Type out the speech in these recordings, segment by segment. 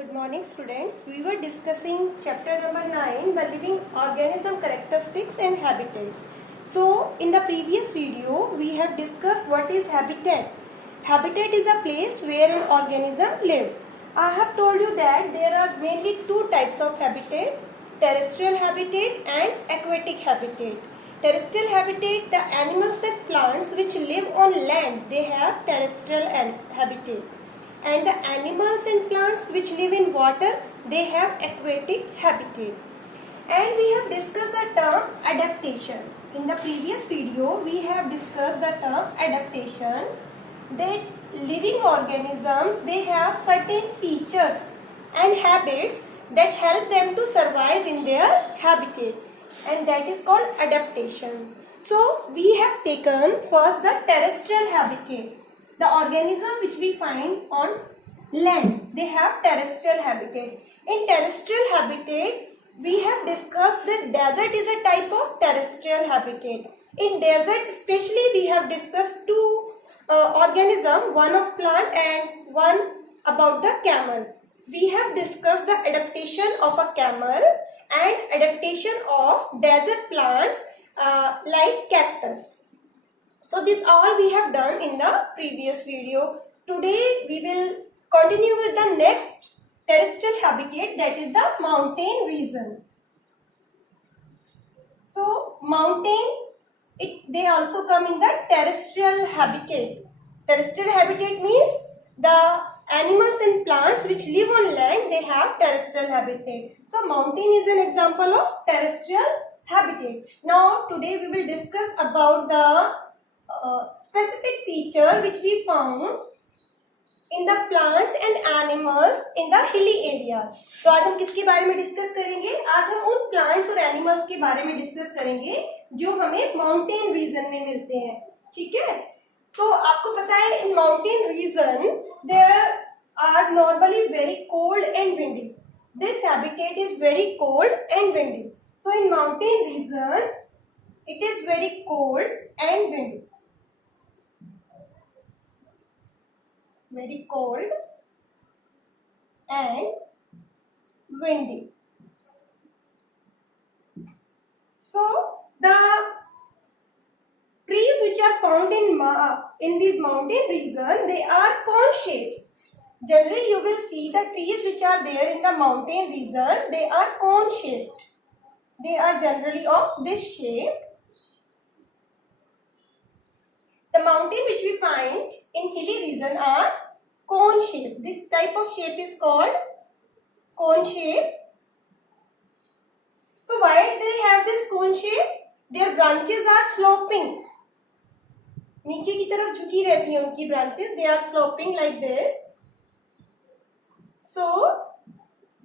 Good morning students. We were discussing chapter number 9, the living organism characteristics and habitats. So in the previous video we have discussed what is habitat. Habitat is a place where an organism lives. I have told you that there are mainly two types of habitat, terrestrial habitat and aquatic habitat. Terrestrial habitat, the animals and plants which live on land, they have terrestrial habitat. And the animals and plants which live in water, they have aquatic habitat. And we have discussed the term adaptation. In the previous video, we have discussed the term adaptation. That living organisms, they have certain features and habits that help them to survive in their habitat. And that is called adaptation. So, we have taken first the terrestrial habitat. The organism which we find on land, they have terrestrial habitat. In terrestrial habitat, we have discussed that desert is a type of terrestrial habitat. In desert especially, we have discussed two organisms, one of plant and one about the camel. We have discussed the adaptation of a camel and adaptation of desert plants like cactus. So this all we have done in the previous video. Today we will continue with the next terrestrial habitat, that is the mountain region. So mountain, they also come in the terrestrial habitat. Terrestrial habitat means the animals and plants which live on land, they have terrestrial habitat. So mountain is an example of terrestrial habitat. Now today we will discuss about the specific feature which we found in the plants and animals in the hilly areas. तो आज हम किसके बारे में discuss करेंगे? आज हम उन प्लांट्स और एनिमल्स के बारे में डिस्कस करेंगे जो हमें माउंटेन रीजन में मिलते हैं. ठीक है? तो आपको पता है in mountain region there are normally very cold and windy. This habitat is very cold and windy. So in mountain region it is very cold and windy. Very cold and windy. So the trees which are found in this mountain region, they are cone shaped. Generally you will see the trees which are there in the mountain region, they are cone shaped. They are generally of this shape. The mountain which we find in hilly region are cone shape. This type of shape is called cone shape. So why do they have this cone shape? Their branches are sloping. नीचे की तरफ झुकी रहती हैं उनकी branches. They are sloping like this. So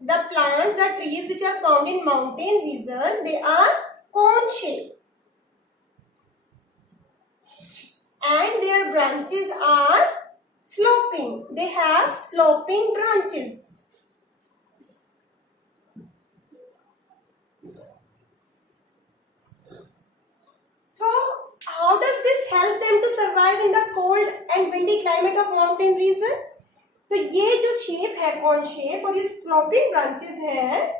the plants, the trees which are found in mountain region, they are cone shape. And their branches are sloping. They have sloping branches. So, how does this help them to survive in the cold and windy climate of mountain region? तो ये जो shape है cone shape और ये sloping branches हैं,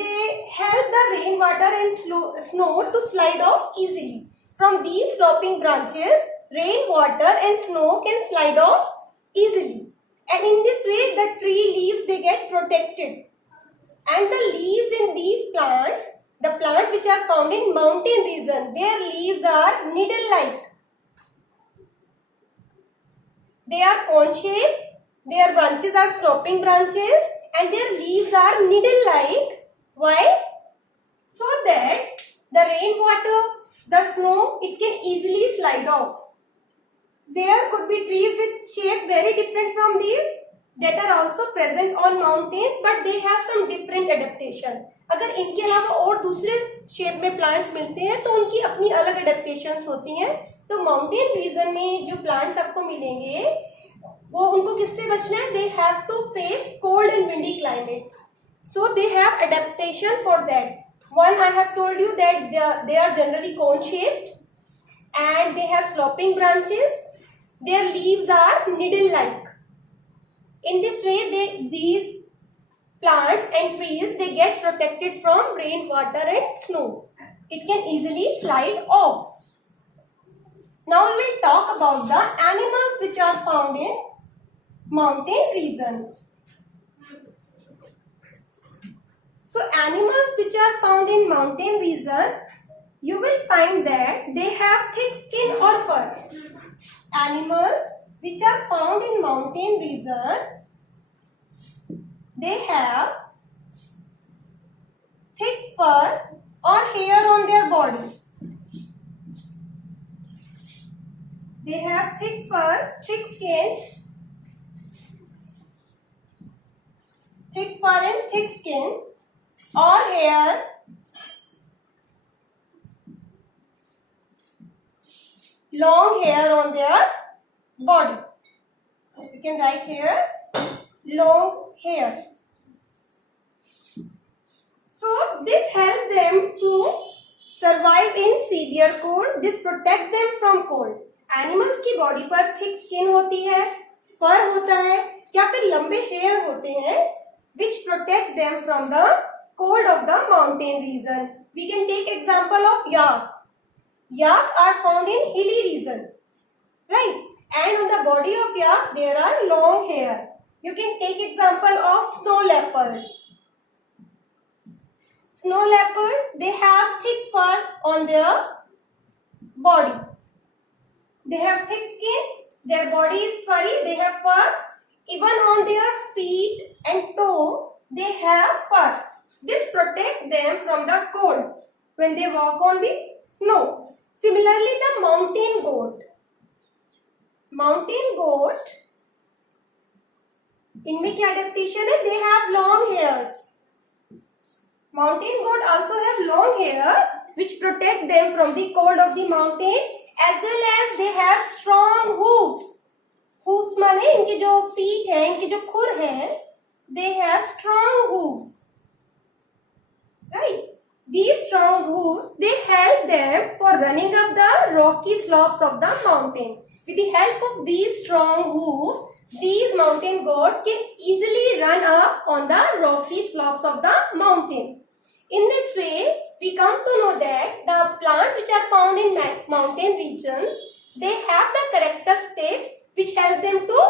they help the rain water and snow to slide off easily. From these sloping branches, rain water and snow can slide off easily, and in this way the tree leaves, they get protected. And the leaves in these plants, the plants which are found in mountain region, their leaves are needle like. They are cone shaped, their branches are sloping branches, and their leaves are needle like. Why? So that the rainwater, the snow, it can easily slide off. There could be trees with shape very different from these that are also present on mountains, but they have some different adaptation. अगर इनके अलावा और दूसरे shape में plants मिलते हैं तो उनकी अपनी अलग एडेप्टेशंस होती हैं. तो माउंटेन रीजन में जो प्लांट्स आपको मिलेंगे वो उनको किससे बचना है? They have to face cold and windy climate. So they have adaptation for that. One, I have told you that they are generally cone shaped and they have sloping branches. Their leaves are needle like. In this way, these they get protected from rain, water and snow. It can easily slide off. Now we will talk about the animals which are found in mountain region. So animals which are found in mountain region, you will find that they have thick skin or fur. Animals which are found in mountain region, they have thick fur or hair on their body. They have thick fur, thick skin, thick fur and thick skin or hair long hair on their body. You can write here long hair. So this helps them to survive in severe cold. This protect them from cold. Animals की body पर thick skin होती है, फर होता है या फिर लंबे hair होते हैं which protect them from the cold of the mountain region. We can take example of yak. Yak are found in hilly region, right? And on the body of yak there are long hair. You can take example of snow leopard. Snow leopard, they have thick fur on their body. They have thick skin, their body is furry, they have fur. Even on their feet and toe, they have fur. This protects them from the cold when they walk on the snow. Similarly, the mountain goat. Mountain goat, इनमें क्या adaptation है? They have long hairs. Mountain goat also have long hair which protect them from the cold of the mountain, as well as they have strong hooves. Hooves माने इनके जो feet हैं, इनके जो खुर हैं, they have strong hooves. Right? These strong hooves, they help them for running up the rocky slopes of the mountain. With the help of these strong hooves, these mountain goats can easily run up on the rocky slopes of the mountain. In this way, we come to know that the plants which are found in mountain region, they have the characteristics which help them to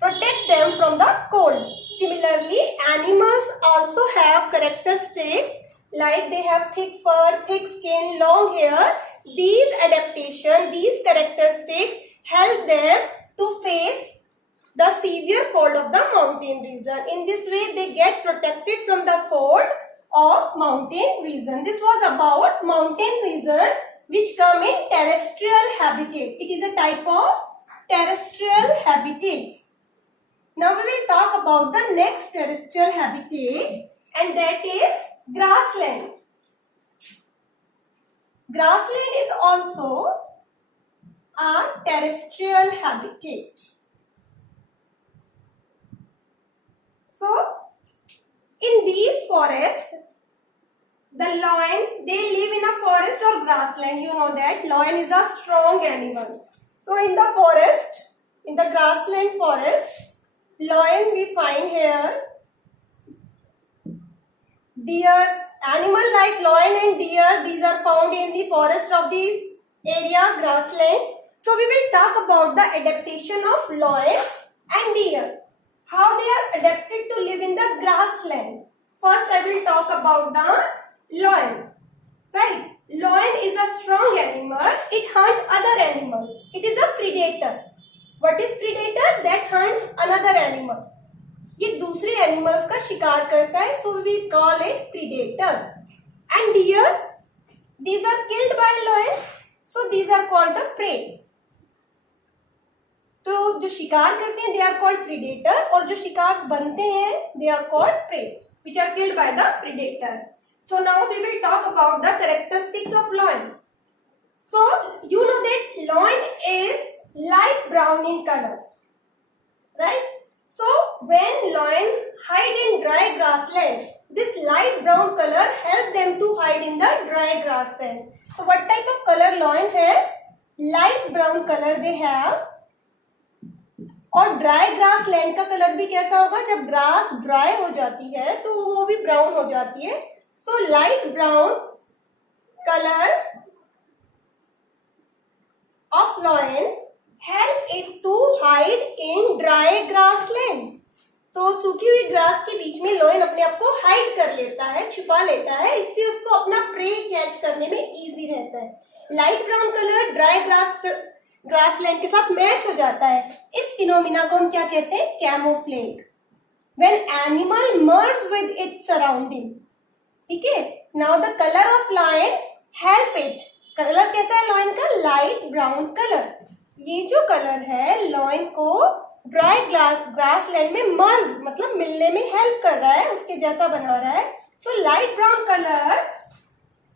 protect them from the cold. Similarly, animals also have characteristics like they have thick fur, thick skin, long hair. These adaptations, these characteristics help them to face the severe cold of the mountain region. In this way, they get protected from the cold of mountain region. This was about mountain region which come in terrestrial habitat. It is a type of terrestrial habitat. Now we will talk about the next terrestrial habitat, and that is grassland. Grassland is also a terrestrial habitat. So, in these forests, the lion, they live in a forest or grassland. You know that lion is a strong animal. So, in the forest, in the grassland forest, lion we find here, deer, animal like lion and deer, these are found in the forest of this area, grassland. So, we will talk about the adaptation of lion and deer. How they are adapted to live in the grassland. First, I will talk about the lion. Right? Lion is a strong animal. It hunts other animals. It is a predator. What is predator? That hunts another animal. ये दूसरे animals का शिकार करता है. So we call it predator. And deer, these are killed by lion. So these are called the prey. तो जो शिकार करते हैं they are called predator, और जो शिकार बनते हैं they are called prey, which are killed by the predators. So now we will talk about the characteristics of lion. So you know that lion is light brown in color, right? So when lion hide in dry grassland, this light brown color help them to hide in the dry grassland. So what type of color lion has? Light brown color they have और dry grass land का colour भी कैसा होगा, जब grass dry हो जाती है तो वो भी ब्राउन हो जाती है. So light brown colour of lion help it to hide in dry grassland. तो सूखी हुई ग्रास के बीच में लॉयन अपने आप को हाइड कर लेता है, छिपा लेता है, इससे उसको अपना प्रे कैच करने में इजी रहता है. Light brown colour dry grassland के साथ मैच हो जाता है. इस फिनोमिना को हम क्या कहते हैं, camouflage. When animal merge with its surrounding. ठीक है. Now the colour of lion help it. Colour कैसा है लॉयन का, लाइट ब्राउन कलर. ये जो कलर है लॉयन को ड्राई ग्रासलैंड में मर्ज मतलब मिलने में हेल्प कर रहा है, उसके जैसा बना रहा है. So light brown colour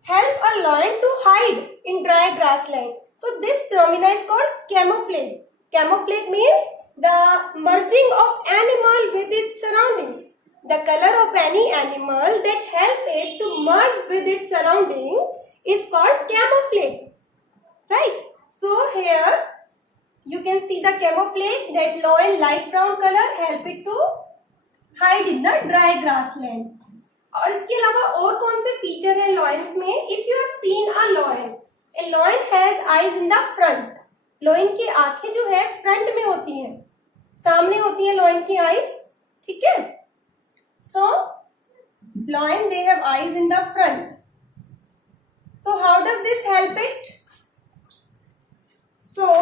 help a lion to hide in dry grassland. So this phenomena is called camouflage. Camouflage means the merging of animal with its surrounding. The color of any animal that help it to merge with its surrounding is called camouflage. Right? So here you can see the camouflage, that lion light brown color help it to hide in the dry grassland. और इसके अलावा और कौन से feature है lions में. If you have seen a lion, A lion has eyes in the front. Lion की आंखें जो है फ्रंट में होती हैं, सामने होती है लॉयन की आईज. ठीक है. So lion they have eyes in the front. So how does this help it. So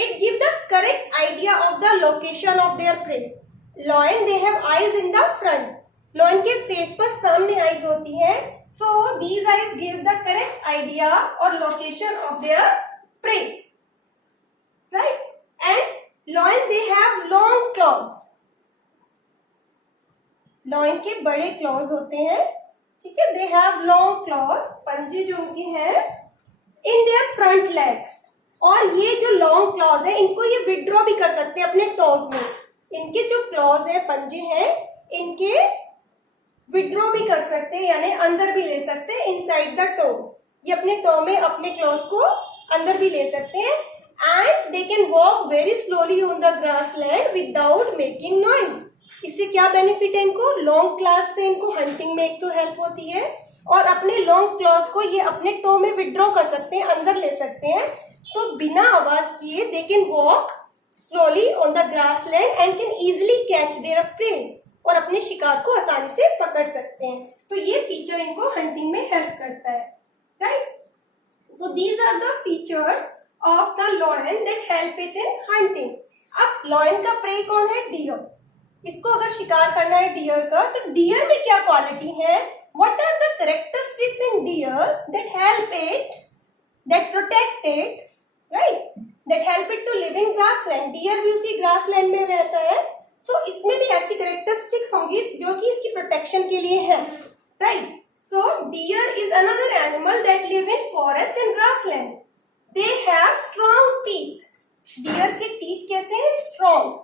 it give the correct idea of the location of their prey. Lion they have eyes in the front. Lion के face पर सामने eyes होती है. So these eyes give the correct idea और location of their prey. Right. And lion they have long claws. Lion के बड़े clause होते हैं. ठीक है. दे हैव लॉन्ग क्लॉज, पंजे जो उनके हैं इन देयर फ्रंट लेग्स. और ये जो लॉन्ग क्लॉज है इनको ये विड्रॉ भी कर सकते हैं अपने टोज में. इनके जो क्लॉज है, पंजे हैं, इनके विड्रॉ भी कर सकते हैं, यानी अंदर भी ले सकते हैं इनसाइड द टोज. ये अपने टो में अपने क्लॉज को अंदर भी ले सकते हैं. And they can walk very slowly on the grassland without making noise. इससे क्या बेनिफिट है इनको, लॉन्ग क्लॉज से इनको हंटिंग में एक तो हेल्प होती है, और अपने लॉन्ग क्लॉज को ये अपने टो में विड्रॉ कर सकते हैं, अंदर ले सकते हैं. तो बिना आवाज किए they can walk slowly on the grassland and can easily catch there pray. और अपने शिकार को आसानी से पकड़ सकते हैं. तो ये फीचर इनको हंटिंग में हेल्प करता है. Right. So these are the features of the lion that help it in hunting. अब लॉयन का प्रे कौन है, डियर. इसको अगर शिकार करना है डियर का, तो डियर में क्या क्वालिटी है, what are the characteristics in deer that help it, that protect it, right, that help it to live in grassland. Deer भी उसी ग्रासलैंड में रहता है. सो इसमें भी ऐसी कैरेक्टरिस्टिक होंगी जो कि इसकी प्रोटेक्शन के लिए है. Right. So deer is another animal that live in forest and grassland. They have strong teeth. Deer के टीथ कैसे हैं, strong.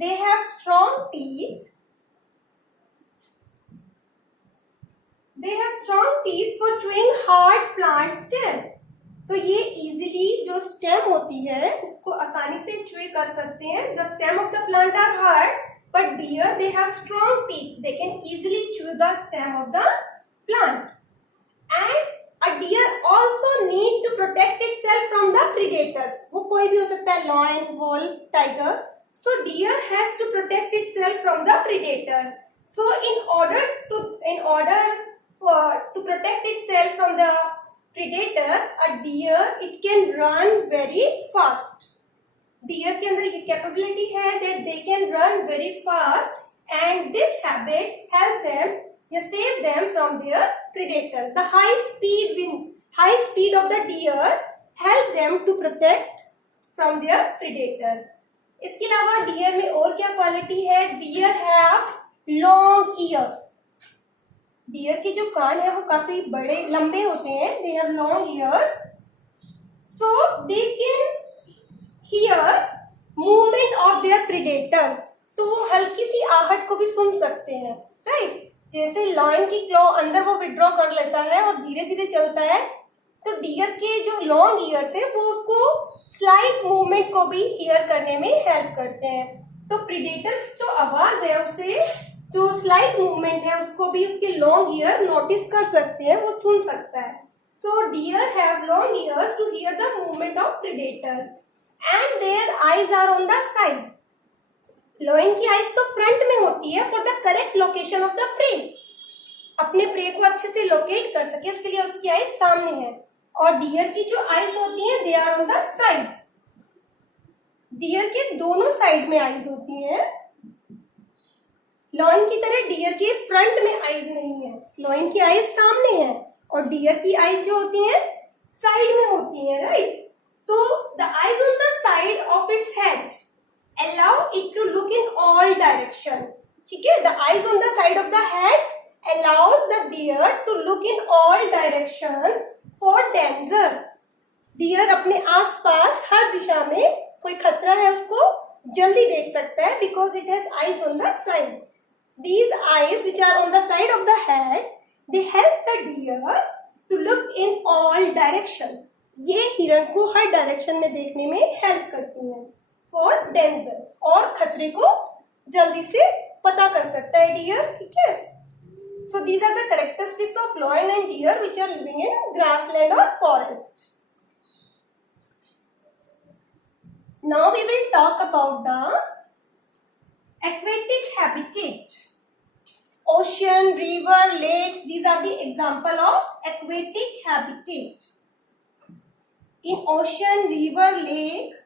They have strong teeth. They have strong teeth for chewing hard plant stem. तो ये easily जो stem होती है उसको आसानी से च्यू कर सकते हैं. The stem of the plant are hard, but deer they have strong teeth. They can easily chew the stem of the plant. And a deer also need to protect itself from the predators. वो कोई भी हो सकता है, lion, wolf, tiger. So deer has to protect itself from the predators. So in order to protect itself from the predator, a deer it can run very fast. Deer के अंदर ये capability है that they can run very fast, and this habit help them या save them from their predators. The high speed of the deer help them to protect from their predator. इसके अलावा deer में और क्या quality है, deer have long ear. Deer के जो कान है वो काफी बड़े लंबे होते हैं. दे have long years, so they can hear movement of their predators. तो वो हल्की सी आहट को भी सुन सकते हैं. राइट. जैसे लॉयन की क्लॉ अंदर वो विड्रॉ कर लेता है और धीरे धीरे चलता है, तो डियर के जो लॉन्ग ईयर्स है वो उसको स्लाइट मूवमेंट को भी हियर करने में हेल्प करते हैं। तो प्रीडेटर जो आवाज है उसे जो स्लाइट मूवमेंट है उसको भी उसके लॉन्ग ईयर नोटिस कर सकते हैं, वो सुन सकता है। So deer have long ears to hear the movement of predators and their eyes are on the side. Lion की आईज तो फ्रंट में होती है for the correct location of the prey, अपने प्रे को अच्छे से लोकेट कर सके उसके लिए उसकी आईज सामने है। और डियर की जो आईज होती हैं they are on the side. Deer के दोनों साइड में आईज होती हैं। लॉयन की तरह डियर के फ्रंट में आईज नहीं है, लॉयन की आईज सामने है और डियर की आईज जो होती हैं साइड में होती हैं, राइट। तो the eyes on the side of its head allow it to look in all direction, ठीक है। the eyes on the side of the head allows the deer to look in all direction for danger। deer अपने आसपास हर दिशा में कोई खतरा है उसको जल्दी देख सकता है because it has eyes on the side। these eyes which are on the side of the head they help the deer to look in all direction। ये हिरन को हर डायरेक्शन में देखने में हेल्प करती हैं फॉर डेंजर, और खतरे को जल्दी से पता कर सकता है डियर, ठीक है। So these are the characteristics of lion and deer which are living in grassland और forest. Now we will talk about the aquatic habitat। ocean, river, lakes, these are the example of aquatic habitat। in ocean, river, lake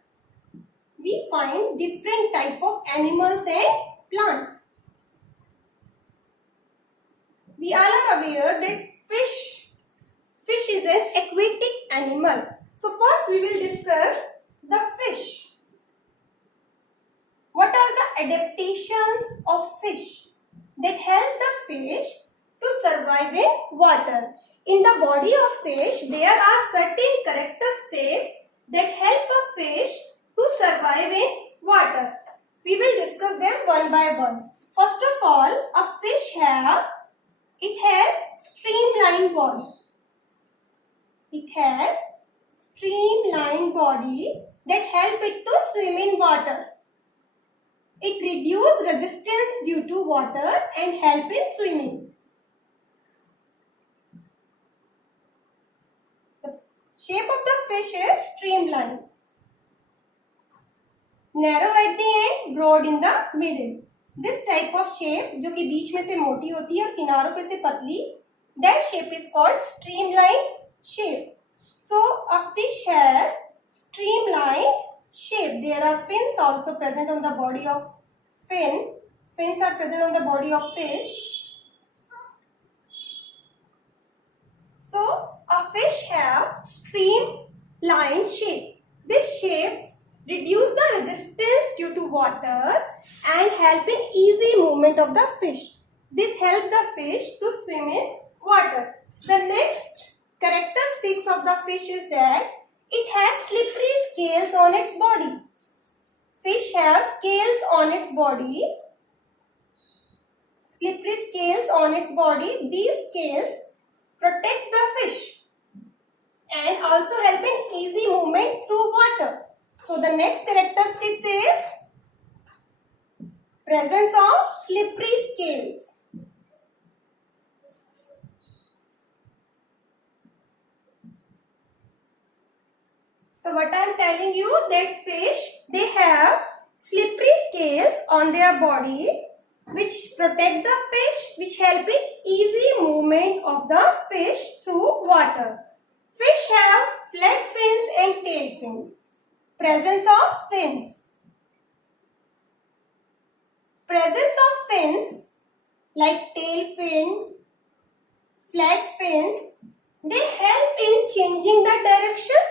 we find different type of animals and plant। we all are aware that fish is an aquatic animal। so first we will discuss the fish। what are the adaptations of fish that help the fish to survive in water? in the body of fish there are certain characteristics that help a fish to survive in water। we will discuss them one by one। first of all, a fish has streamlined body। it has streamlined body that help it to swim in water। it reduces resistance due to water and help in swimming। the shape of the fish is streamlined, narrow at the end, broad in the middle। this type of shape जो कि बीच में से मोटी होती है और किनारों पे से पतली, that shape is called streamlined shape। so a fish has streamlined shape। there are fins also present on the body of fins are present on the body of fish। so a fish have streamlined shape। this shape reduce the resistance due to water and help in easy movement of the fish। this help the fish to swim in water। the next characteristics of the fish is that it has slippery scales on its body। fish have scales on its body, slippery scales on its body। these scales protect the fish and also help in easy movement through water। so the next characteristics is presence of slippery scales। so what I am telling you that fish they have slippery scales on their body which protect the fish, which help in easy movement of the fish through water। fish have flat fins and tail fins। presence of fins, presence of fins like tail fin, flat fins, they help in changing the direction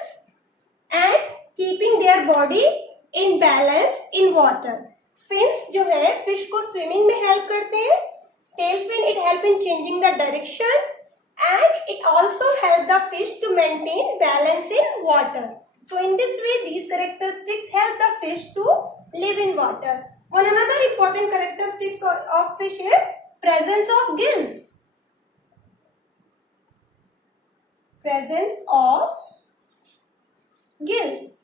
and keeping their body in balance in water। fins जो है fish को swimming में help करते हैं। tail fin it help in changing the direction and it also help the fish to maintain balance in water। so in this way these characteristics help the fish to live in water। one another important characteristics of fish is presence of gills। presence of gills.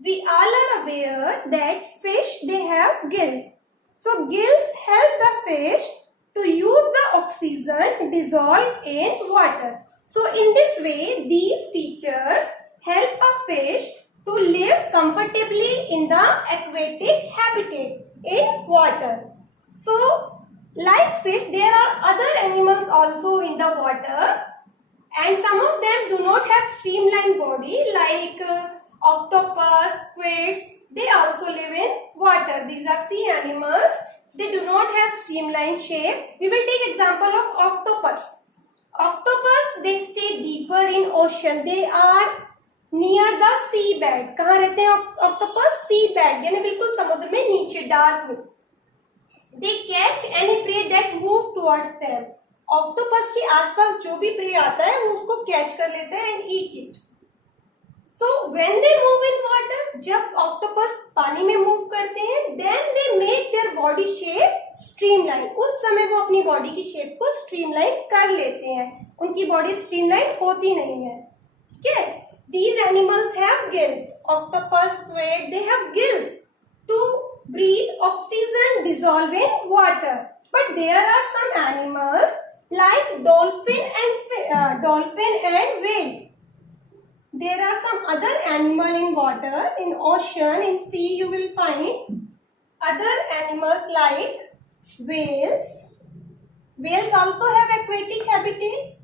We all are aware that fish, they have gills. So gills help the fish to use the oxygen dissolved in water. So in this way, these features help a fish to live comfortably in the aquatic habitat in water. So like fish, there are other animals also in the water, and some of them do not have streamlined body like octopus, squids. They also live in water. These are sea animals. They do not have streamlined shape. We will take example of octopus. Octopus, they stay deeper in ocean. They are near the sea bed. कहाँ रहते हैं octopus? Sea bed, यानी बिल्कुल समुद्र में नीचे, dark में. They catch any prey that move towards them. Octopus के आसपास जो भी प्रे आता है वो उसको कैच कर लेते हैं and eat it. So when they move in water, जब ऑक्टोपस पानी में मूव करते हैं, then they make their body shape streamline. उस समय वो अपनी बॉडी की शेप को स्ट्रीमलाइन कर लेते हैं. उनकी बॉडी स्ट्रीमलाइन होती नहीं है. ठीक है. These animals have gills. Octopus, squid, they have gills to breathe oxygen dissolved in water. But there are some animals like dolphin and whale. There are some other animal in water, in ocean, in sea. You will find other animals like whales. Whales also have aquatic habitat.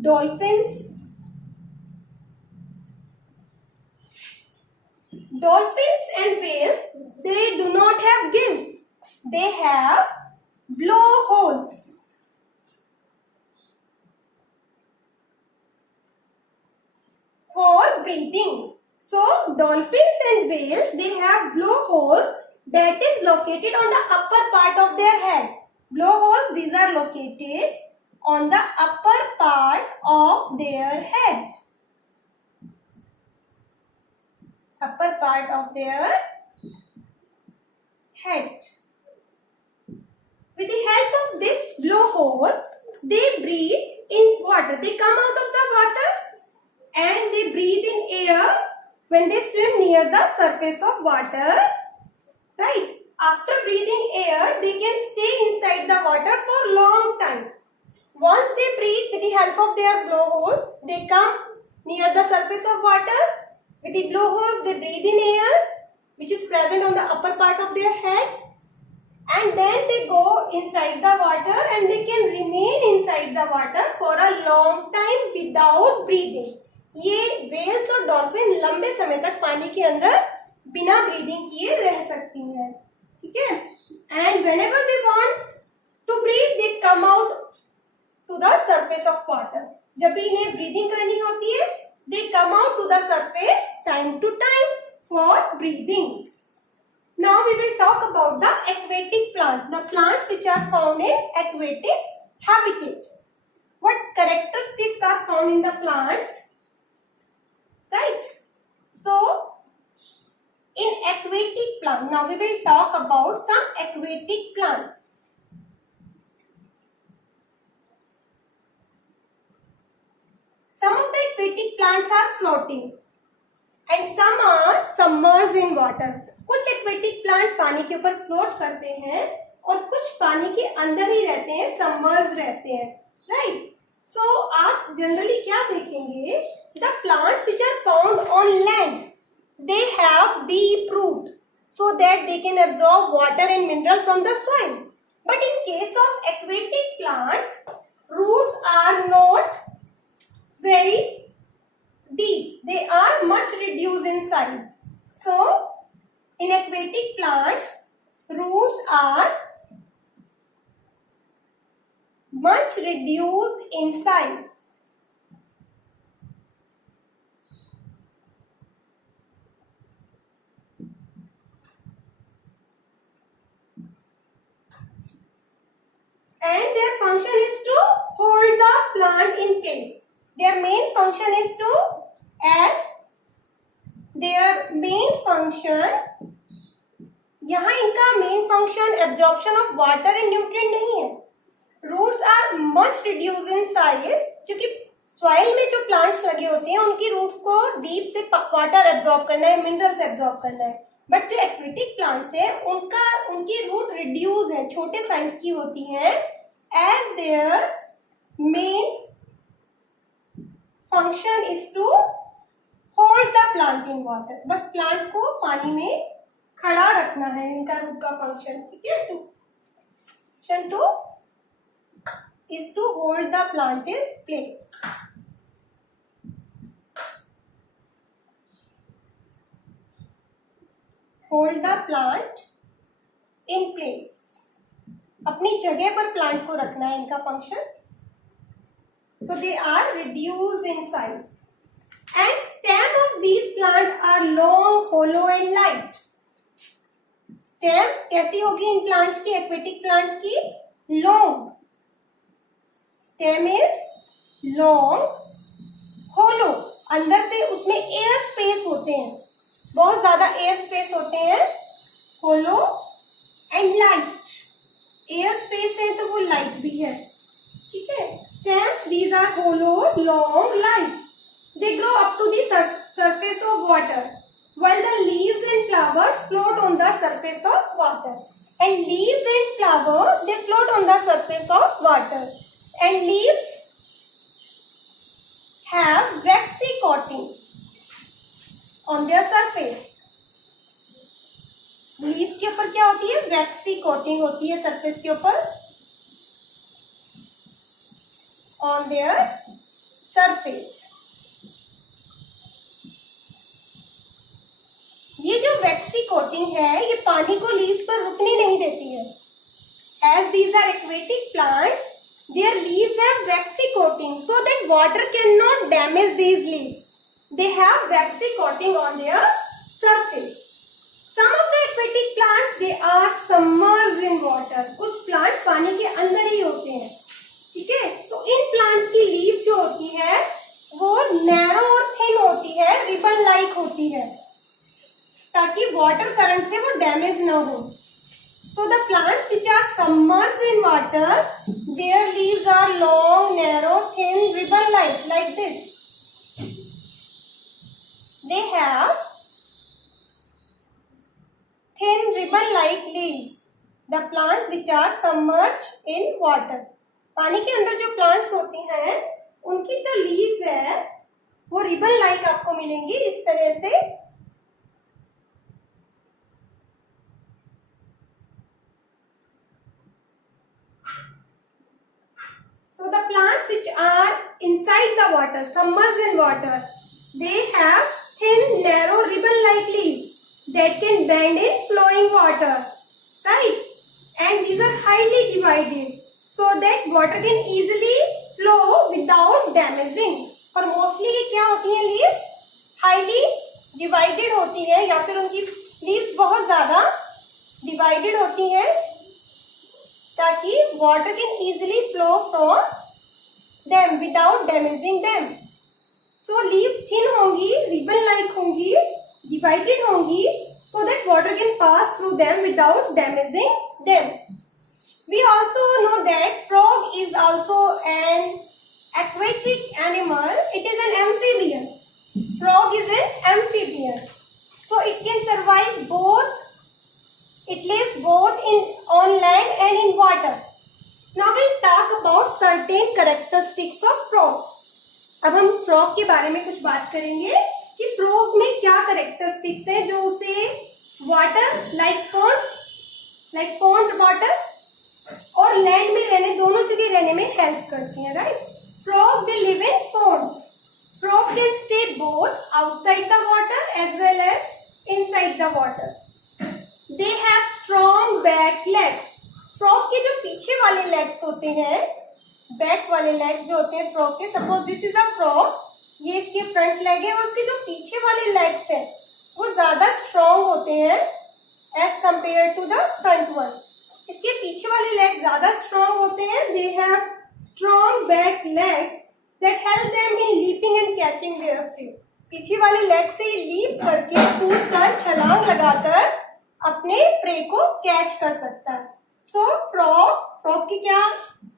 Dolphins and whales, they do not have gills. They have blowholes. For breathing. So dolphins and whales, they have blowholes that is located on the upper part of their head. Blowholes, these are located on the upper part of their head. Upper part of their head. With the help of this blowhole, they breathe in water. They come out of the water and they breathe in air when they swim near the surface of water. Right? After breathing air, they can stay inside the water for long time. Once they breathe with the help of their blowholes, they come near the surface of water. With the blowholes, they breathe in air which is present on the upper part of their head, and then they go inside the water and they can remain inside the water for a long time without breathing. ये whales और dolphin लंबे समय तक पानी के अंदर बिना breathing किए रह सकती हैं. ठीक है. And whenever they want to breathe, they come out to the surface of water. जब भी इन्हें breathing करनी होती है, they come out to the surface time to time for breathing. Now we will talk about the aquatic plants, the plants which are found in aquatic habitat. What characteristics are found in the plants? Right? So, in aquatic plant, now we will talk about some aquatic plants. Some of the aquatic plants are floating and some are submerged in water. कुछ aquatic plant पानी के ऊपर float करते हैं और कुछ पानी के अंदर ही रहते हैं, सबमर्ज रहते हैं. राइट. सो आप जनरली क्या देखेंगे, the plants which are found on land, they have deep root so that they can absorb water and mineral from the soil. But in case of aquatic plant, roots are not very deep. They are much reduced in size. So, in aquatic plants, roots are much reduced in size. And their function is to hold the plant in place. Their main function is to, यहाँ इनका main function absorption of water and nutrient नहीं है. Roots are much reduce in size, क्योंकि soil में जो plants लगे होते हैं उनकी रूट्स को डीप से वाटर एब्जॉर्ब करना है, मिनरल्स एब्जॉर्ब करना है। बट जो एक्वेटिक प्लांट्स है उनकी रूट रिड्यूस है, छोटे साइज की होती है, as their main function is to hold the plant in water. बस प्लांट को पानी में खड़ा रखना है इनका रूट का फंक्शन, ठीक है। Function two is to hold the plant in place. Hold the plant in place, अपनी जगह पर प्लांट को रखना है इनका function. So they are reduce in size and stem of these plants are long, hollow and light. Stem कैसी होगी इन plants की, aquatic plants की? Long. Stem is long, hollow. अंदर से उसमें air space होते हैं, बहुत ज्यादा air space होते हैं, hollow and light. Air space है तो वो light भी है, ठीक है। Stems these are hollow, long, light. They grow up to the surface of water, while the leaves and flowers float on the surface of water. And leaves and flowers, they float on the surface of water. And leaves have waxy coating on their surface. Leaves के ऊपर क्या होती है? Waxy coating होती है surface के ऊपर, on their surface. ये जो वैक्सी कोटिंग है ये पानी को लीव्स पर रुकने नहीं देती है। As these are aquatic plants, their leaves have waxy coating so that water cannot damage these leaves. They have waxy coating on their surface. Some of the aquatic plants they are submerged in water. कुछ plant पानी के अंदर ही होते हैं, ठीक है। तो in plants की लीव जो होती है वो नैरो और थिन होती है, रिबन लाइक होती है, ताकि वाटर करंट से वो डैमेज ना हो। So the plants which are submerged in water, their leaves are long, narrow, thin, ribbon like this. They have thin ribbon like leaves, the plants which are submerged in water. पानी के अंदर जो plants होती हैं उनकी जो leaves है वो रिबन लाइक आपको मिलेंगी इस तरह से। So the plants which are inside the water, submerged in water, they have thin, narrow, ribbon-like leaves that can bend in flowing water, right? And these are highly divided so that water can easily flow without damaging. और mostly ये क्या होती हैं leaves? Highly divided होती है, या फिर उनकी leaves बहुत ज़्यादा divided होती हैं ताकि water can easily flow from them without damaging them. So leaves thin होंगी, ribbon like होंगी, divided होंगी so that water can pass through them without damaging them. We also know that frog is also an aquatic animal. It is an amphibian. Frog is an amphibian. So it can survive both. It lives both on land and in water. Now we'll talk about certain characteristics of frog. अब हम frog के बारे में कुछ बात करेंगे कि frog में क्या characteristics है जो उसे water like pond water और land में रहने, दोनों जगह रहने में help करती हैं, right? Frog they live in ponds. Frog can stay both outside the water as well as inside the water. They have strong back legs. Frog के जो पीछे वाले legs होते हैं, back वाले legs जो होते हैं frog के, suppose this is a frog, ये इसके front leg है और उसके जो पीछे वाले legs हैं वो ज्यादा strong होते हैं as compared to the front one. इसके पीछे वाले legs ज्यादा strong होते हैं. They have strong back legs that help them in leaping and catching their prey. पीछे वाले legs से लीप करके कूद कर छलांग लगाकर अपने प्रे को कैच कर सकता है. सो फ्रॉग की क्या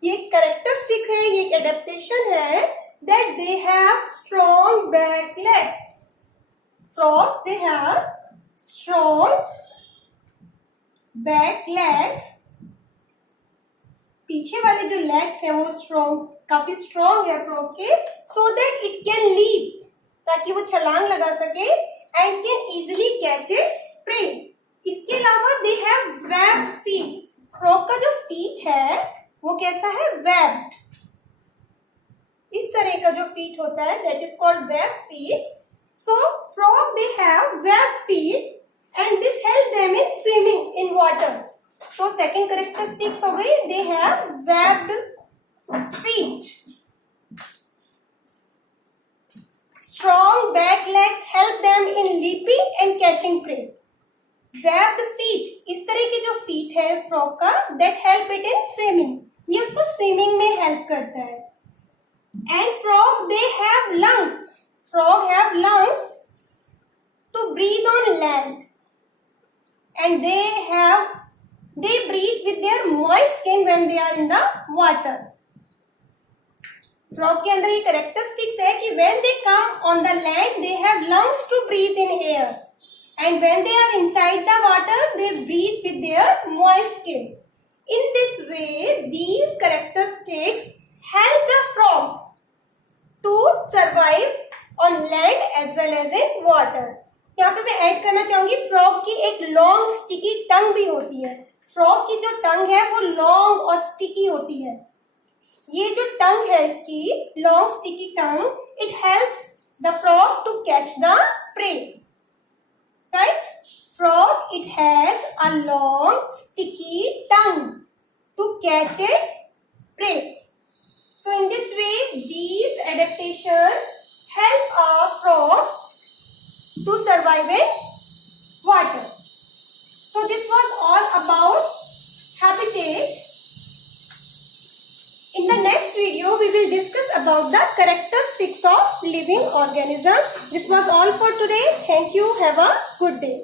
ये कैरेक्टरिस्टिक है, ये एक एडेप्टेशन है that they have strong back legs. Frogs, they have strong back legs. पीछे वाले जो legs है वो strong, काफी strong है frog के, so that it can leap, ताकि वो छलांग लगा सके and can easily catch its prey. इसके अलावा they have webbed feet. frog का जो feet है वो कैसा है? webbed. इस तरह का जो feet होता है that is called webbed feet. So frog they have webbed feet and this help them in swimming in water. So second characteristics हो गई, they have webbed feet. Strong back legs help them in leaping and catching prey. Webbed feet, इस तरह के जो feet है frog का that help it in swimming. ये उसको swimming में help करता है. And frog they have lungs. Frog have lungs to breathe on land. And they breathe with their moist skin when they are in the water. Frog के अंदर ये characteristics है कि when they come on the land, they have lungs to breathe in air, and when they are inside the water, they breathe with their moist skin. In this way, these characteristics help the frog to survive on land as well as in water. यहाँ पे मैं add करना चाहूंगी, frog की एक long sticky tongue भी होती है. Frog की जो tongue है वो long और sticky होती है. ये जो टंग है इसकी long sticky tongue, it helps the frog to catch the prey. Right, frog it has a long sticky tongue to catch its prey. So in this way these adaptation help a frog to survive in water. So this was all about habitat. In the next video, we will discuss about the characteristics of living organism. This was all for today. Thank you. Have a good day.